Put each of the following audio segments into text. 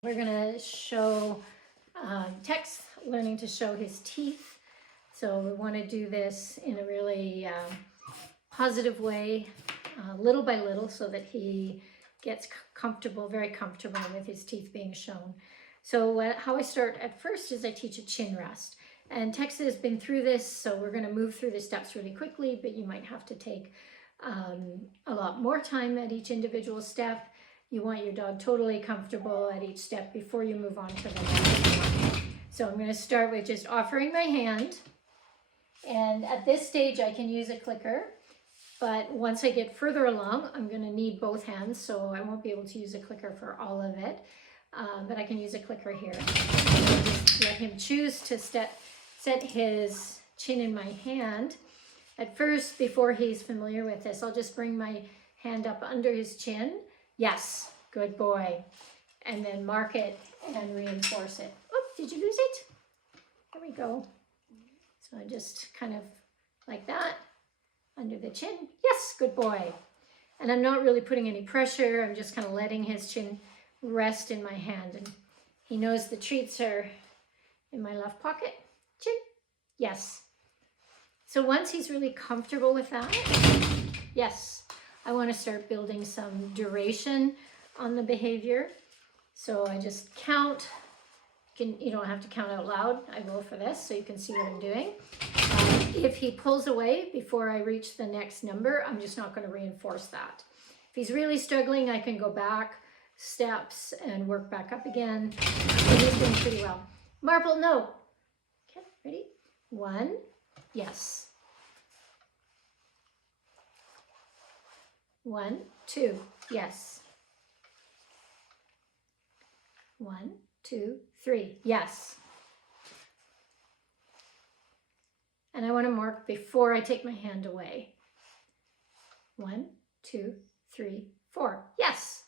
We're gonna show Tex learning to show his teeth. So we want to do this in a really positive way, little by little, so that he gets comfortable, very comfortable with his teeth being shown. So how I start at first is I teach a chin rest. And Tex has been through this, so we're going to move through the steps really quickly, but you might have to take a lot more time at each individual step. You want your dog totally comfortable at each step before you move on to the next one. So I'm going to start with just offering my hand. And at this stage, I can use a clicker. But once I get further along, I'm going to need both hands, so I won't be able to use a clicker for all of it. But I can use a clicker here. Just let him choose to set his chin in my hand. At first, before he's familiar with this, I'll just bring my hand up under his chin. Yes, good boy. And then mark it and reinforce it. Oh, did you lose it? There we go. So I just kind of like that, under the chin. Yes, good boy. And I'm not really putting any pressure. I'm just kind of letting his chin rest in my hand. And he knows the treats are in my left pocket. Chin. Yes. So once he's really comfortable with that, yes, I want to start building some duration on the behavior. So I just count. You don't have to count out loud. I will for this, so you can see what I'm doing. If he pulls away before I reach the next number, I'm just not going to reinforce that. If he's really struggling, I can go back steps and work back up again. So he's doing pretty well. Marble, no. Okay, ready? 1, yes. 1, 2, yes. 1, 2, 3, yes. And I want to mark before I take my hand away. 1, 2, 3, 4, yes.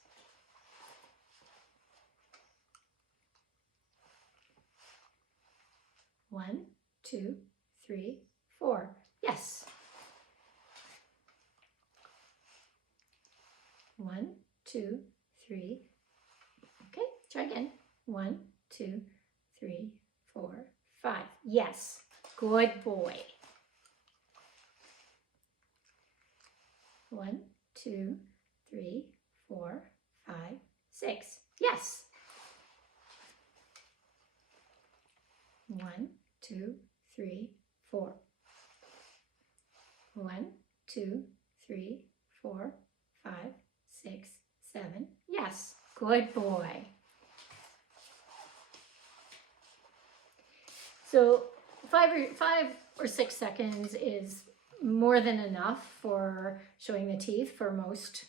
1, 2, 3, 4, yes. 1, 2, 3. Okay, try again. 1, 2, 3, 4, 5. Yes. Good boy. 1, 2, 3, 4, 5, 6. Yes. 1, 2, 3, 4. 1, 2, 3, 4, 5, 6, 7. Yes. Good boy. So 5 or 6 seconds is more than enough for showing the teeth for most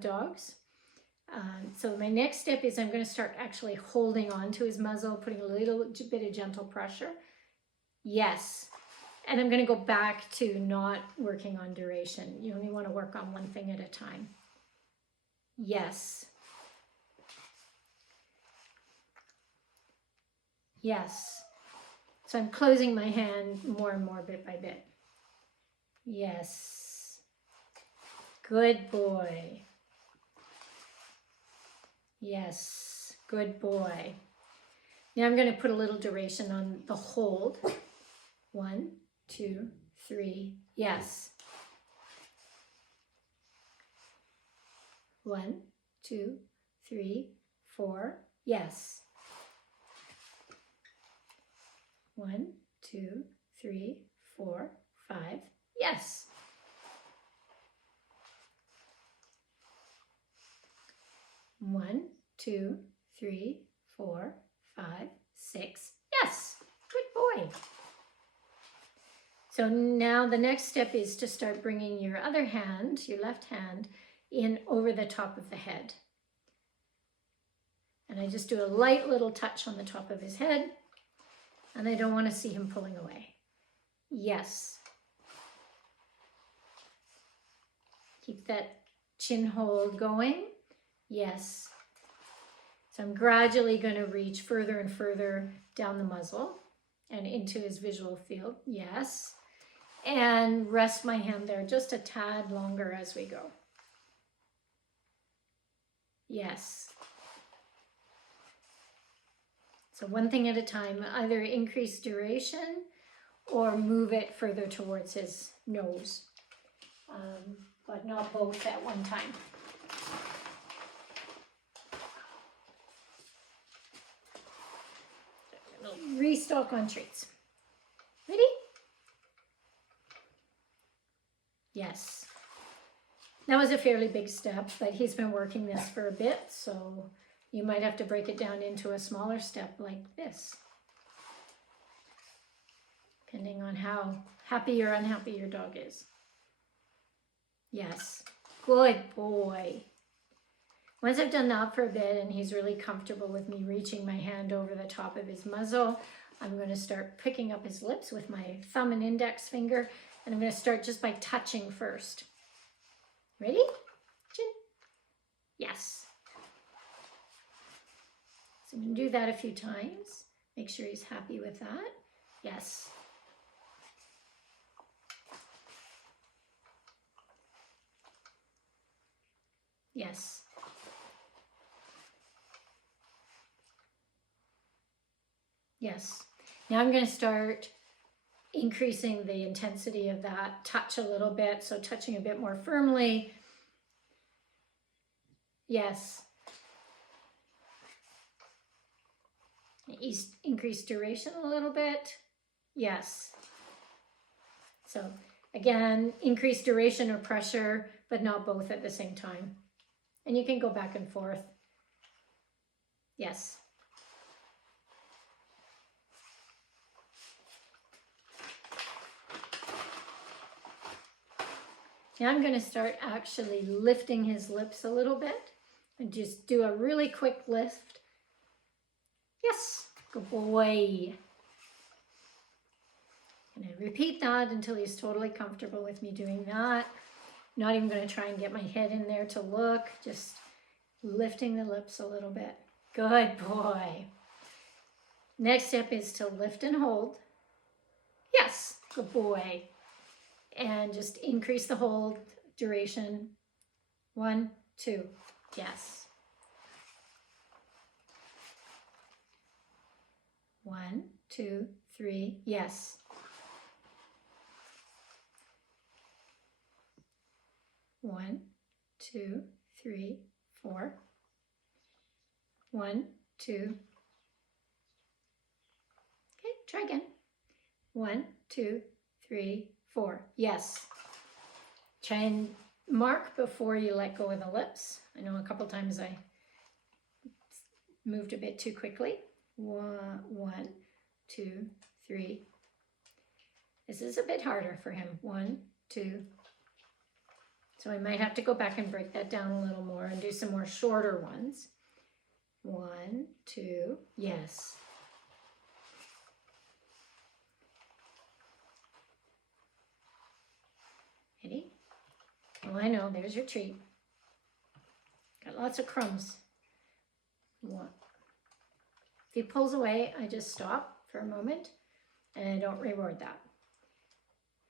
dogs. So my next step is I'm going to start actually holding on to his muzzle, putting a little bit of gentle pressure. Yes. And I'm going to go back to not working on duration. You only want to work on one thing at a time. Yes. Yes. So I'm closing my hand more and more bit by bit. Yes. Good boy. Yes. Good boy. Now I'm going to put a little duration on the hold. 1, 2, 3. Yes. 1, 2, 3, 4. Yes. 1, 2, 3, 4, 5. Yes. 1, 2, 3, 4, 5, 6. Yes. Good boy. So now the next step is to start bringing your other hand, your left hand, in over the top of the head. And I just do a light little touch on the top of his head. And I don't want to see him pulling away. Yes. Keep that chin hold going. Yes. So I'm gradually going to reach further and further down the muzzle and into his visual field. Yes. And rest my hand there just a tad longer as we go. Yes. So one thing at a time, either increase duration or move it further towards his nose, but not both at one time. Restock on treats. Ready? Yes. That was a fairly big step, but he's been working this for a bit, so you might have to break it down into a smaller step like this, depending on how happy or unhappy your dog is. Yes, good boy. Once I've done that for a bit and he's really comfortable with me reaching my hand over the top of his muzzle, I'm going to start picking up his lips with my thumb and index finger, and I'm going to start just by touching first. Ready? Chin. Yes. So I'm going to do that a few times. Make sure he's happy with that. Yes. Yes. Yes. Now I'm going to start increasing the intensity of that touch a little bit. So touching a bit more firmly. Yes. Increase duration a little bit. Yes. So again, increase duration or pressure, but not both at the same time. And you can go back and forth. Yes. Now I'm going to start actually lifting his lips a little bit and just do a really quick lift. Yes, good boy. And I repeat that until he's totally comfortable with me doing that. Not even going to try and get my head in there to look, just lifting the lips a little bit. Good boy. Next step is to lift and hold. Yes, good boy. And just increase the hold duration. 1, 2, yes. 1, 2, 3, yes. 1, 2, 3, 4. 1, 2. Okay, try again. 1, 2, 3, 4. Yes. Try and mark before you let go of the lips. I know a couple times I moved a bit too quickly. 1, 2, 3. This is a bit harder for him. 1, 2. So I might have to go back and break that down a little more and do some more shorter ones. 1, 2, yes. Ready? Oh, I know, there's your treat. Got lots of crumbs. 1. If he pulls away, I just stop for a moment and I don't reward that.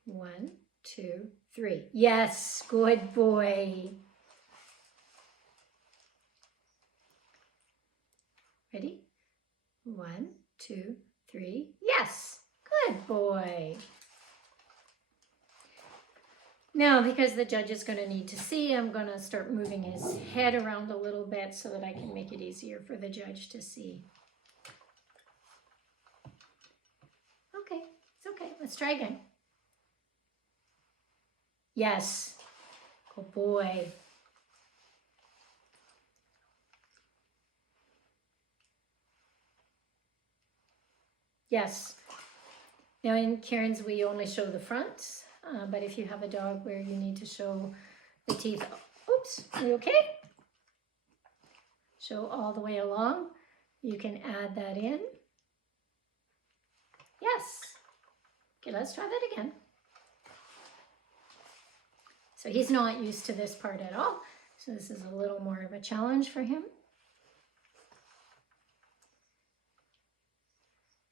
1, 2, 3. Yes, good boy. Ready? 1, 2, 3. Yes, good boy. Now, because the judge is going to need to see, I'm going to start moving his head around a little bit so that I can make it easier for the judge to see. Okay, it's okay. Let's try again. Yes, good boy. Yes. Now in Cairns, we only show the front, but if you have a dog where you need to show the teeth, oops, are you okay? Show all the way along, you can add that in. Yes. Okay, let's try that again. So he's not used to this part at all, so this is a little more of a challenge for him.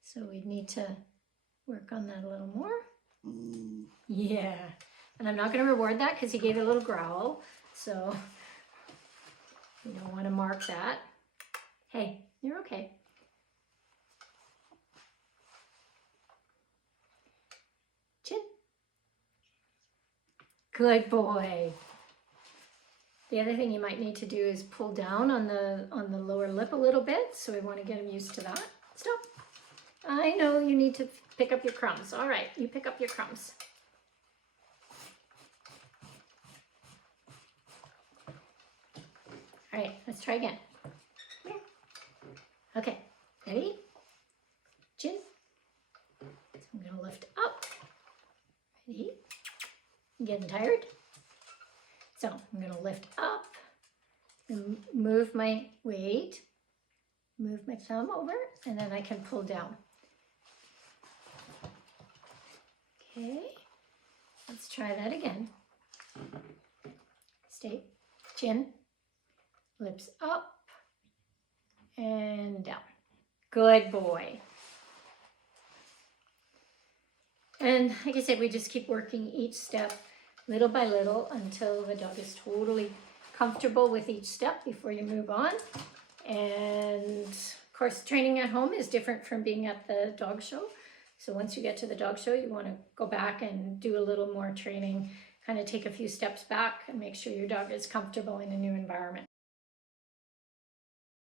So we need to work on that a little more. Yeah. And I'm not going to reward that because he gave a little growl. So you don't want to mark that. Hey, you're okay. Good boy. The other thing you might need to do is pull down on the lower lip a little bit, so we want to get him used to that. Stop. I know you need to pick up your crumbs. All right, you pick up your crumbs. All right, let's try again. Okay, ready? Chin. So I'm gonna lift up. Ready? You getting tired? So I'm gonna lift up and move my weight, move my thumb over, and then I can pull down. Okay, let's try that again. Stay, chin, lips up and down. Good boy. And like I said, we just keep working each step little by little until the dog is totally comfortable with each step before you move on. And of course, training at home is different from being at the dog show. So once you get to the dog show, you want to go back and do a little more training, kind of take a few steps back and make sure your dog is comfortable in a new environment.